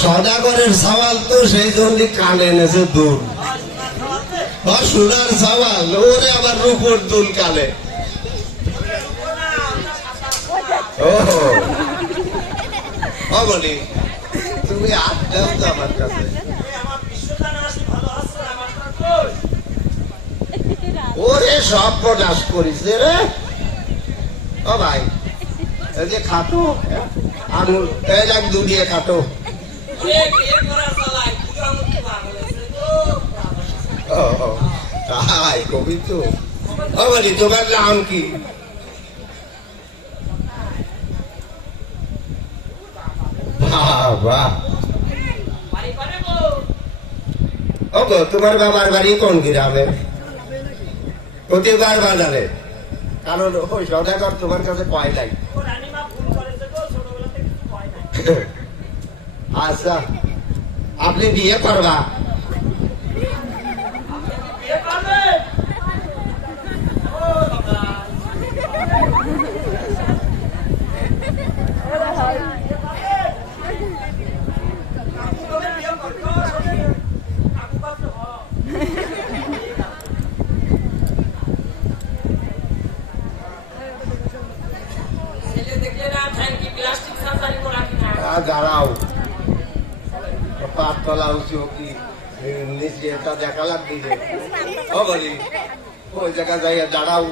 সদাগরের সওয়াল তো সেই জন্য কানে এনেছে দুল। সোনার সওয়াল, ওরে আবার রূপর দুল কানে। ও। বলি তুমি আড্ডাও তো আমার কাছে। ওরে সব প্রকাশ করিস রে। ও ভাই যে খাটো আঙুল এই লাগ দু দিয়ে খাটো। তাই কবি তো ও বলি, তোমার নাম কি? বাবা। ও তোমার বাবার বাড়ি কোন গ্রামে প্রতিবার বাজারে কারণ ওই সদাগর তোমার কাছে কয় নাই? আচ্ছা আপনি বিয়ে করবা? দাঁড়াও। পাত তলা উঁচু কি? নিচে এটা দেখা লাগবে যে। ও বলি ওই জায়গা যাইয়া দাঁড়াও।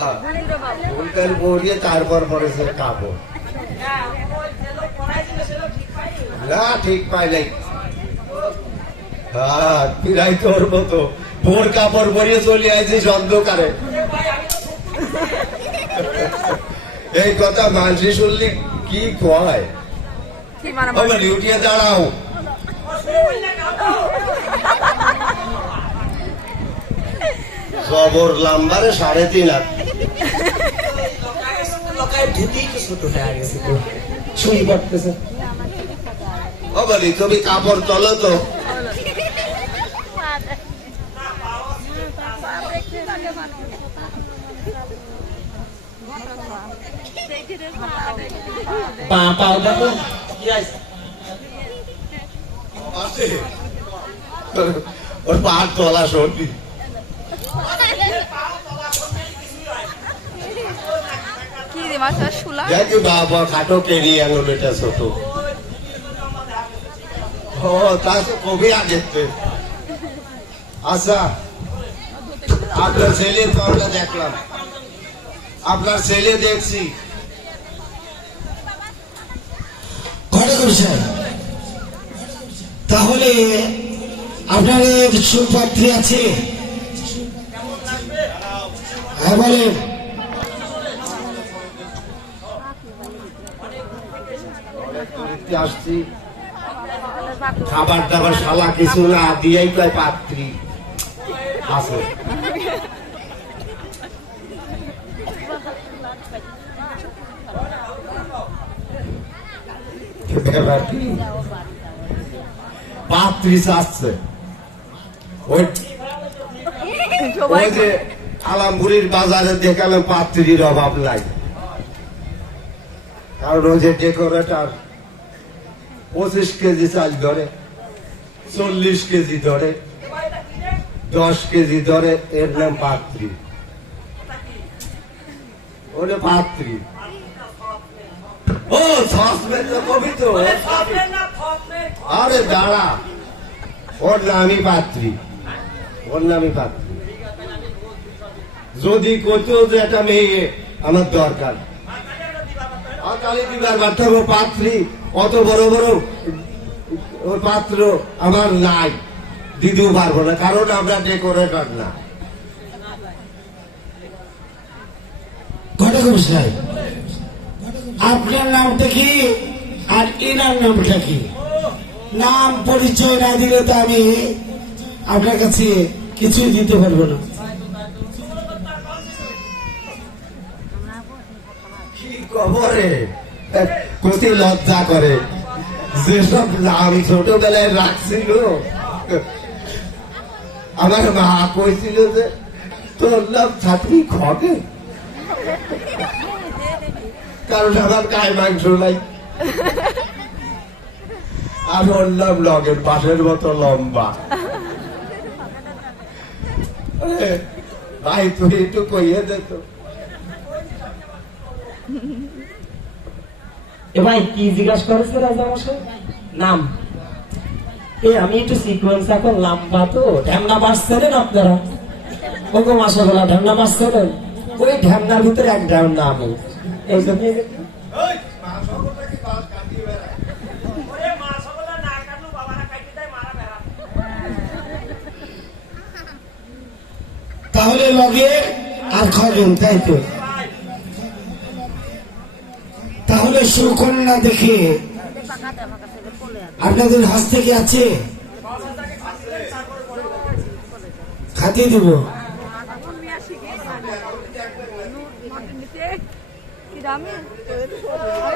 হ্যাঁ। তারপর পরেছে কাপড় না ঠিক পাই নাই। হ্যাঁ পিরাই তোর মতো। ভোর কাপড় পরিয়ে চলে আইছিস অন্ধকারে। এই কথা মানসি শুনলি কি কয়? উঠিয়ে দাঁড়াও। খবর লাম্বারে সাড়ে তিন হাত পড়তেছে তুমি কাপড় তলো তো। পা পাও দেখো ওর পা দেখি বাবা খাটো কেরি আঙুল এটা ছোট ও কবি আগে আচ্ছা। আপনার ছেলে তো আমরা দেখলাম। আপনার ছেলে দেখছি। তাহলে আপনার সুপাত্রী আছে? হ্যাঁ বলেন। আসছি। খাবার দাবার শালা কিছু না দিয়েই কয় পাত্রী। আছে। ব্যাপার কি? চাচ্ছে ওই ওই যে আলামপুরির বাজারে দেখালাম পাত্রীর অভাব নাই। কারণ ওই যে ডেকোরেটার পঁচিশ কেজি চাল ধরে চল্লিশ কেজি ধরে দশ কেজি ধরে এর নাম পাত্রী ওরে পাত্রী ও সসমের তো কবি তো। আরে দাঁড়া ওর নামই পাত্রী। ওর নামই পাত্রী। যদি কত যে একটা মেয়ে আমার দরকার। অকালে দিবার মাধ্যম পাত্রী অত বড় বড় ওর পাত্র আমার নাই। দিতেও পারব না কারণ আমরা ডেকোরেটর না। ঘটক সাহেব আপনার নামটা কি আর এনার নামটা কি নাম পরিচয় না দিলে তো আমি আপনার কাছে কিছুই দিতে পারব না। কি খবরে কতি লজ্জা করে। যেসব নাম ছোটবেলায় রাখছিল, আমার মা কইছিল যে, তোর নাম ছাত্রী খগে কারণ আমার গায়ে মাংস নাই। লগের পাশের মতো লম্বা। ভাই তুই একটু কইয়ে দে এ ভাই, কি জিজ্ঞাসা করেছে রাজা মশাই? নাম? এ, আমি একটু সিকুয়েন্স এখন লম্বা তো। ঢ্যামনা চেনেন আপনারা? ওগো মাসাগুলা ঢ্যামনা বাস চেনেন ওই ঢ্যামনার ভিতরে এক ঢ্যামনা আমি তাহলে লগে আর খগেন তাই তো। তাহলে সুকন্যা দেখে আপনাদের হাত থেকে আছে খাতিয়ে দিব। আমি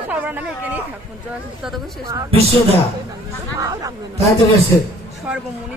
সর্বনাম আমি এখানেই থাকুন ততক্ষণ শেষ না। বিশ্বদা সর্বমণি